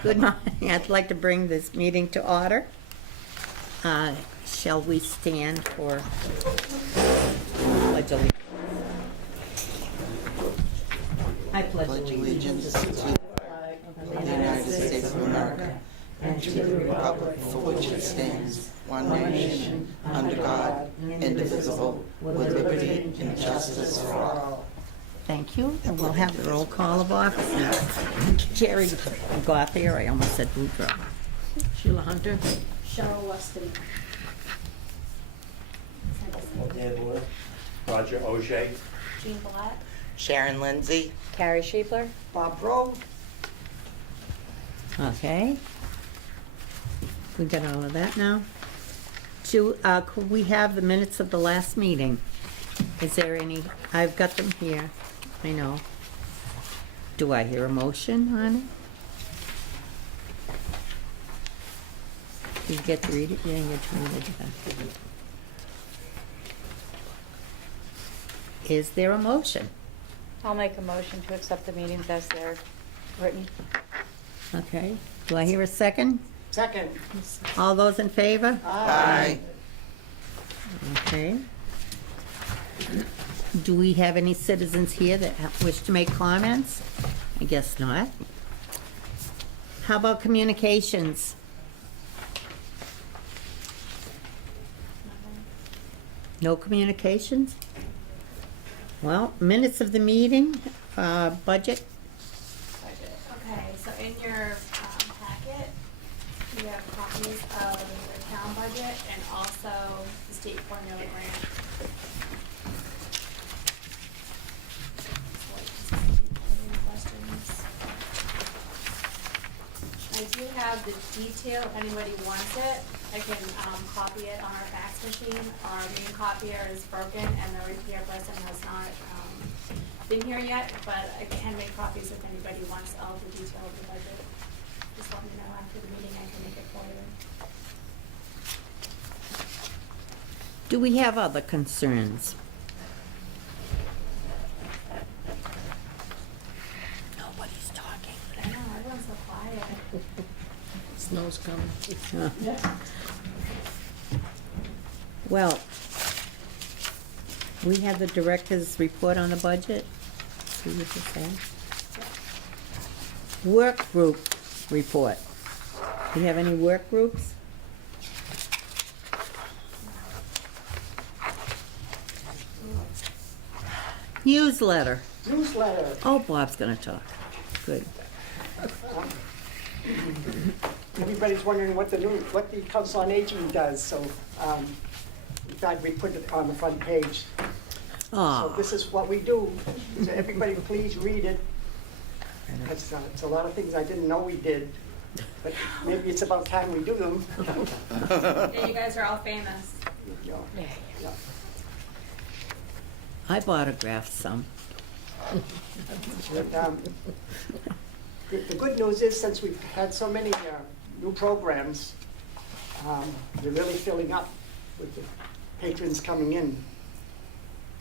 Good morning. I'd like to bring this meeting to order. Shall we stand for pledge allegiance? I pledge allegiance to the United States of America and to the republic for which it stands, one nation, under God, indivisible, with liberty and justice for all. Thank you, and we'll have the roll call of officers. Jerry Gauthier, I almost said Boudreaux. Sheila Hunter. Cheryl Weston. Dan Lewis. Roger O'Shea. Jean Black. Sharon Lindsay. Carrie Schiefler. Bob Rowe. Okay. We got all of that now. Could we have the minutes of the last meeting? Is there any, I've got them here, I know. Do I hear a motion on it? Did you get to read it? You didn't get to read it. Is there a motion? I'll make a motion to accept the meetings as they're written. Okay. Do I hear a second? Second. All those in favor? Aye. Okay. Do we have any citizens here that wish to make comments? I guess not. How about communications? No communications? Well, minutes of the meeting, budget. Okay, so in your packet, you have copies of the town budget and also the state formula grant. Any questions? I do have the detail, if anybody wants it, I can copy it on our fax machine. Our main copier is broken and the repair person has not been here yet, but I can make copies if anybody wants all the detail of the budget. Just let me know after the meeting, I can make it for you. Do we have other concerns? Nobody's talking. I know, everyone's so quiet. Snow's coming. Well, we have the director's report on the budget. See what you say. Work group report. Do you have any work groups? Newsletter. Newsletter. Oh, Bob's gonna talk. Good. Everybody's wondering what the Council on Aging does, so we thought we'd put it on the front page. So this is what we do. So everybody please read it. It's a lot of things I didn't know we did, but maybe it's about time we do them. And you guys are all famous. You know, yeah. I've autographed some. But, the good news is, since we've had so many new programs, they're really filling up with the patrons coming in.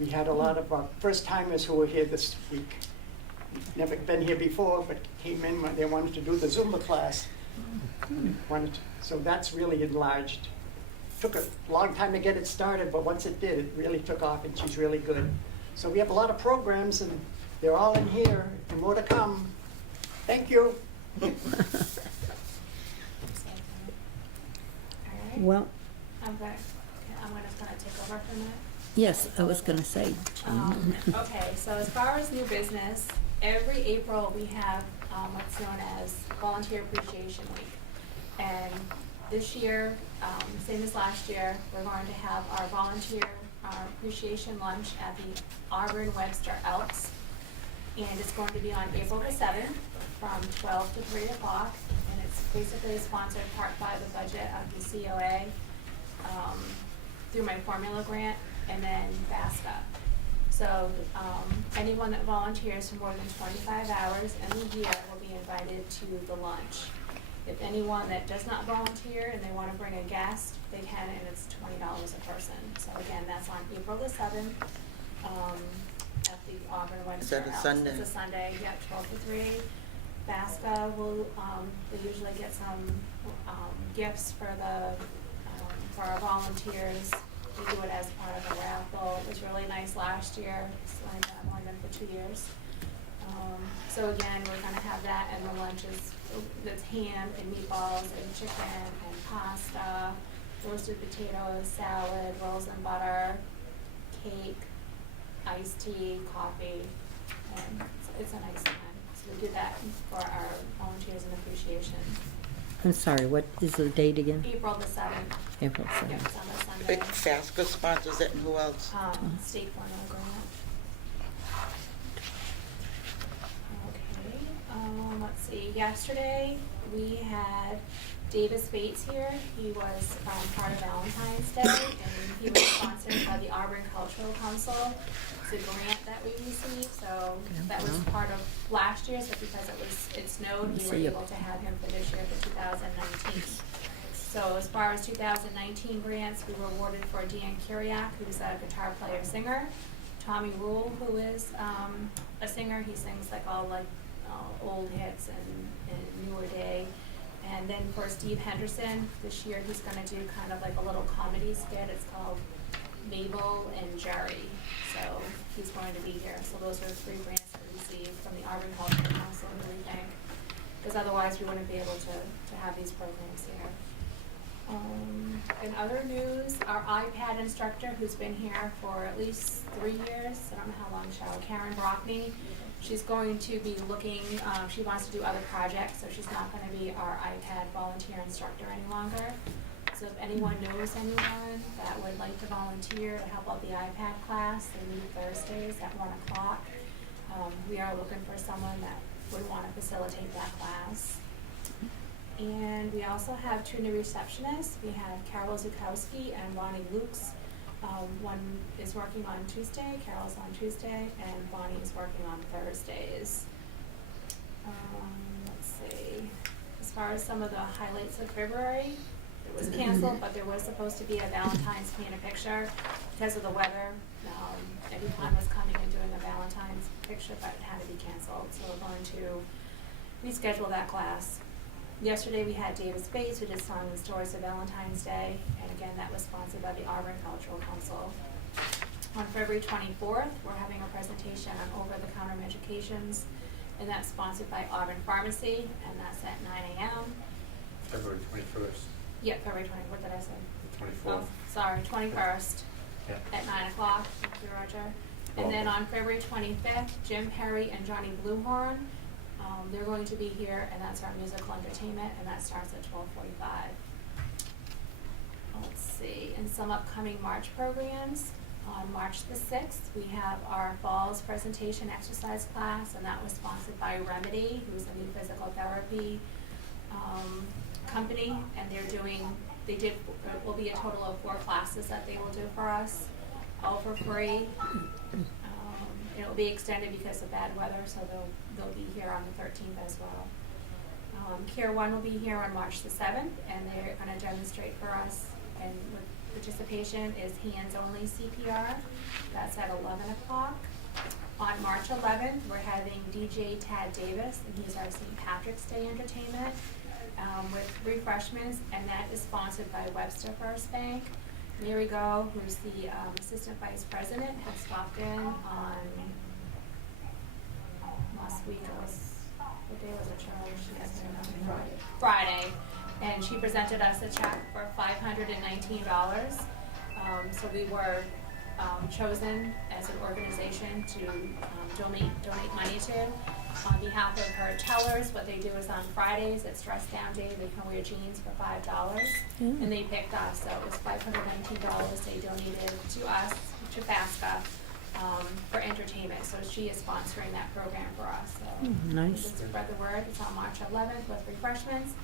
We had a lot of first-timers who were here this week. Never been here before, but came in when they wanted to do the Zumba class. So that's really enlarged. Took a long time to get it started, but once it did, it really took off, and she's really good. So we have a lot of programs, and they're all in here, and more to come. Thank you. All right. Well, I'm just gonna take over from it. yes, I was gonna say, Jean. Okay, so as far as new business, every April we have what's known as Volunteer Appreciation Week. And this year, same as last year, we're going to have our volunteer appreciation lunch at the Auburn Webster Elks. And it's going to be on April the 7th from 12 to 3 o'clock. And it's basically sponsored part by the budget of the COA through my formula grant and then VASTA. So anyone that volunteers for more than 25 hours in the year will be invited to the lunch. If anyone that does not volunteer and they want to bring a guest, they can, and it's $20 a person. So again, that's on April the 7th at the Auburn Webster. Is that a Sunday? It's a Sunday, yeah, 12 to 3. FASCA will, they usually get some, gifts for for our volunteers. We do it as part of a raffle. It was really nice last year. I've only been for 2 years. So again, we're gonna have that, and the lunches, that's ham and meatballs and chicken and pasta, roasted potatoes, salad, rolls and butter, cake, iced tea, coffee, and it's a nice time. So we do that for our volunteers and appreciation. I'm sorry, what is the date again? April the 7th, April yeah, 7th. it's on a Big Sunday. FASCA sponsors it, and who else? State Farm Agreement. Okay, let's see, yesterday we had Davis Bates here. He was part of Valentine's Day, and he was sponsored by the Auburn Cultural Council. It's a grant that we received, so that was part of last year's, but because it snowed, we were able to have him for this year for 2019. So as far as 2019 grants, we were awarded for Dan Kiriak, who's a guitar player singer, Tommy Rule, who is a singer. He sings like all old hits and newer day. And then for Steve Henderson, this year he's gonna do kind of like a little comedy skit. It's called Mabel and Jerry. So he's going to be here. So those are 3 grants that we received from the Auburn Cultural Council, and we thank, because otherwise we wouldn't be able to have these programs here. In other news, our iPad instructor, who's been here for at least 3 years, I don't know how long, Karen Brockney, she's going to be looking, she wants to do other projects, so she's not gonna be our iPad volunteer instructor any longer. So if anyone knows anyone that would like to volunteer to help out the iPad class, they meet Thursdays at 1 o'clock. We are looking for someone that would wanna facilitate that class. And we also have 2 new receptionists. We have Carol Zukowski and Bonnie Lukes. One is working on Tuesday, Carol's on Tuesday, and Bonnie is working on Thursdays. Let's see, as far as some of the highlights of February, it was canceled, but there was supposed to be a Valentine's paint a picture because of the weather. Everyone was coming and doing a Valentine's picture, but it had to be canceled, so we're going to reschedule that class. Yesterday we had Davis Bates, who did Songs and Stories of Valentine's Day, and again, that was sponsored by the Auburn Cultural Council. On February 24th, we're having a presentation on over-the-counter medications, and that's sponsored by Auburn Pharmacy, and that's at 9 a.m. February 21st, Yeah, February 20th, what did I say? 24th. Oh, sorry, 21st Yeah. at 9 o'clock, thank you, Roger. And then on February 25th, Jim Perry and Johnny Bluehorn, they're going to be here, and that's our musical entertainment, and that starts at 12:45. Let's see, and some upcoming March programs. On March the 6th, we have our Falls Presentation Exercise class, and that was sponsored by Remedy, who's a new physical therapy company, and it will be a total of 4 classes that they will do for us, all for free. It will be extended because of bad weather, so they'll be here on the 13th as well. Care One will be here on March the 7th, and they're gonna demonstrate for us, and with participation is hands-only CPR. That's at 11 o'clock. On March 11th, we're having DJ Tad Davis, and he's our St. Patrick's Day entertainment, with refreshments, and that is sponsored by Webster First Bank. Mary Go, who's the Assistant Vice President, had stopped in on last week. What day was it, Charlie? She has been on Friday. And she presented us a check for $519. So we were chosen as an organization to donate money to. On behalf of her tellers, what they do is on Fridays, it's Dress Down Day, they can wear jeans for $5. And they picked us, so it was $519 they donated to us, to FASCA, for entertainment. So she is sponsoring that program for us, so. Nice. Just spread the word, it's on March 11th with refreshments.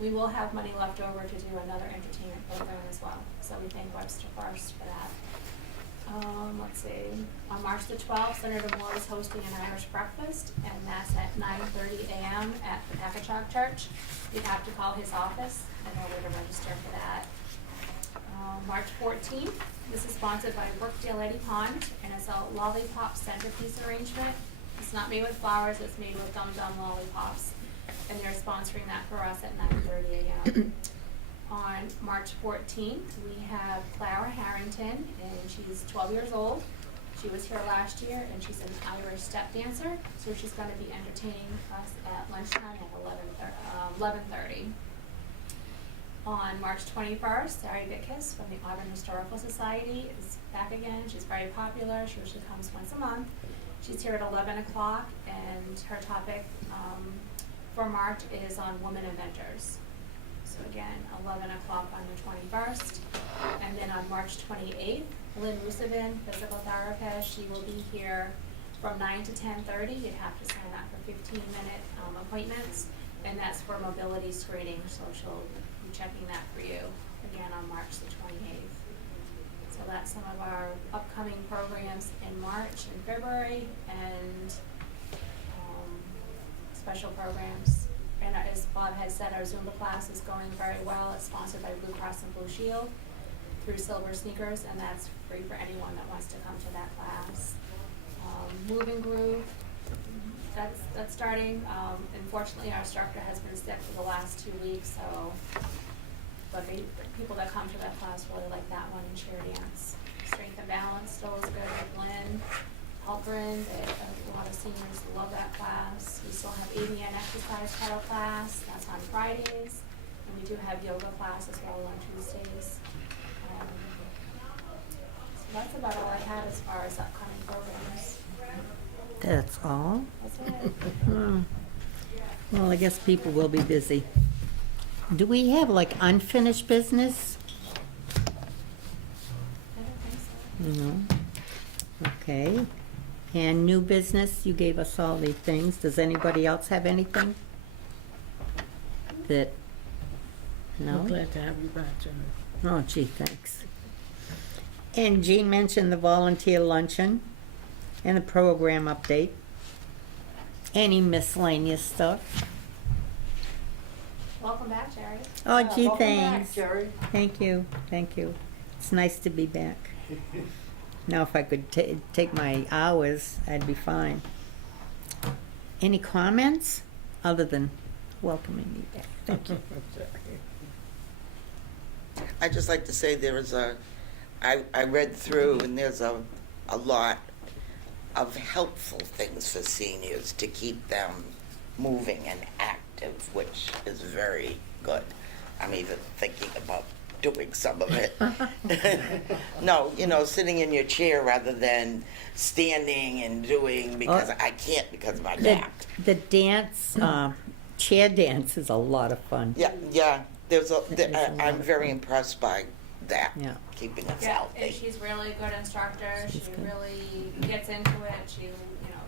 We will have money left over to do another entertainment program as well, so we thank Webster First for that. Let's see, on March the 12th, Senator Moore is hosting an Irish breakfast, and that's at 9:30 a.m. at the Packagug Church. You'd have to call his office in order to register for that. March 14th, this is sponsored by Brookdale Eddy Pond, and it's a lollipop centerpiece arrangement. It's not made with flowers, it's made with Dum Dum lollipops. and they're sponsoring that for us at 9:30 a.m. On March 14th, we have Clara Harrington, and she's 12 years old. She was here last year, and she's an Irish step dancer, so she's going to be entertaining us at lunchtime at 11:30. On March 21st, Sari Bitkus from the Auburn Historical Society is back again. She's very popular. She usually comes once a month. She's here at 11 o'clock, and her topic for March is on women inventors. So again, 11 o'clock on the 21st. And then on March 28th, Lynn Rusevin, physical therapist, she will be here from 9 to 10:30. You'd have to sign up for 15-minute appointments, and that's for mobility screening, so she'll be checking that for you again on March the 28th. So that's some of our upcoming programs in March and February, and special programs. And as Bob had said, our Zumba class is going very well. It's sponsored by Blue Cross and Blue Shield through Silver Sneakers, and that's free for anyone that wants to come to that class. Moving Groove, that's starting. Unfortunately, our instructor has been sick for the last 2 weeks, so, but the people that come to that class really like that one, and chair dance. Strength and Balance still is good with Lynn Halperin. A lot of seniors love that class. We still have ABN exercise pedal class, that's on Fridays, and we do have yoga class as well on Tuesdays. So that's about all I had as far as upcoming programs. That's all? That's it. Well, I guess people will be busy. Do we have like unfinished business? I don't think so. No. Okay. And new business, you gave us all the things. Does anybody else have anything? That, no? We're glad to have you back, Jenny. Oh, gee, thanks. And Jean mentioned the volunteer luncheon and the program update. Any miscellaneous stuff? Welcome back, Jerry. Oh, gee, Welcome back, thanks. Jerry. Thank you, thank you. It's nice to be back. Now, if I could take my hours, I'd be fine. Any comments other than welcoming me back? Thank you. I'd just like to say I read through, and there's a lot of helpful things for seniors to keep them moving and active, which is very good. I'm even thinking about doing some of it. No, sitting in your chair rather than standing and doing, because I can't because of my back. The dance, chair dance is a lot of fun. Yeah. I'm very impressed by that. Yeah. Keeping us Yeah, healthy. and she's really good instructor. She She's good. really gets into it. She,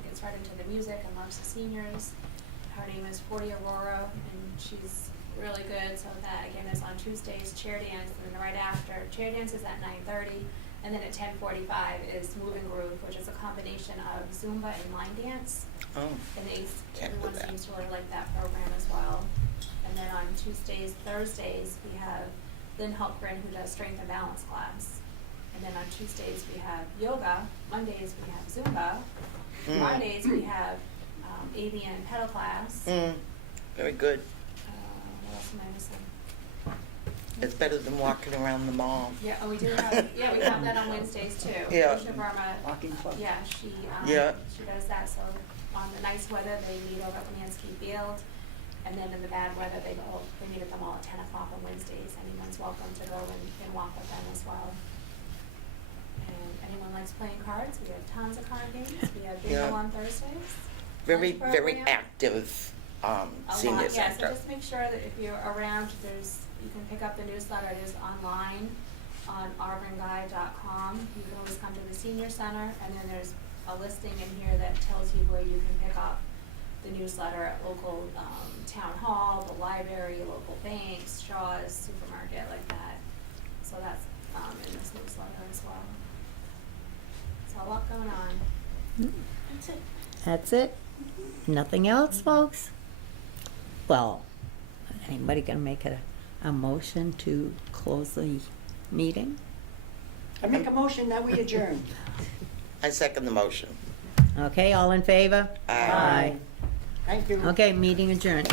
gets right into the music and loves the seniors. Her name is 40 Aurora, and she's really good. So that again is on Tuesdays, chair dance, and then right after chair dance is at 9:30, and then at 10:45 is Moving Groove, which is a combination of Zumba and line dance. Oh, And Can't do everyone that. seems to really like that program as well. And then on Tuesdays, Thursdays, we have Lynn Halpgren, who does strength and balance class. And then on Tuesdays, we have yoga. Mondays, we have Zumba. Fridays, we have ABN pedal class. very good. What else am I missing? It's better than walking around the mall. Yeah, and we do have, we have that on Wednesdays too. Yeah. Alicia Verma, Walking club. yeah, she does that. So on the nice weather, they meet over at Lansky Field. And then in the bad weather, they meet at the mall at 10 o'clock on Wednesdays. Anyone's welcome to go and walk with them as well. And anyone likes playing cards, we have tons of card games. We have bingo Yeah. on Thursdays. Very, Lunch very program. active A senior lot, yeah, so center. just make sure that if you're around, you can pick up the newsletter. It is online on auburnguide.com. You can always come to the senior center, and then there's a listing in here that tells you where you can pick up the newsletter at local town hall, the library, local banks, Shaw's, supermarket, like that. So that's in this newsletter as well. So a lot going on. That's it. That's it? Nothing else, folks? Well, anybody gonna make a motion to close the meeting? I make a motion that we adjourn. I second the motion. Okay, all in favor? Aye. Thank you. Okay, meeting adjourned.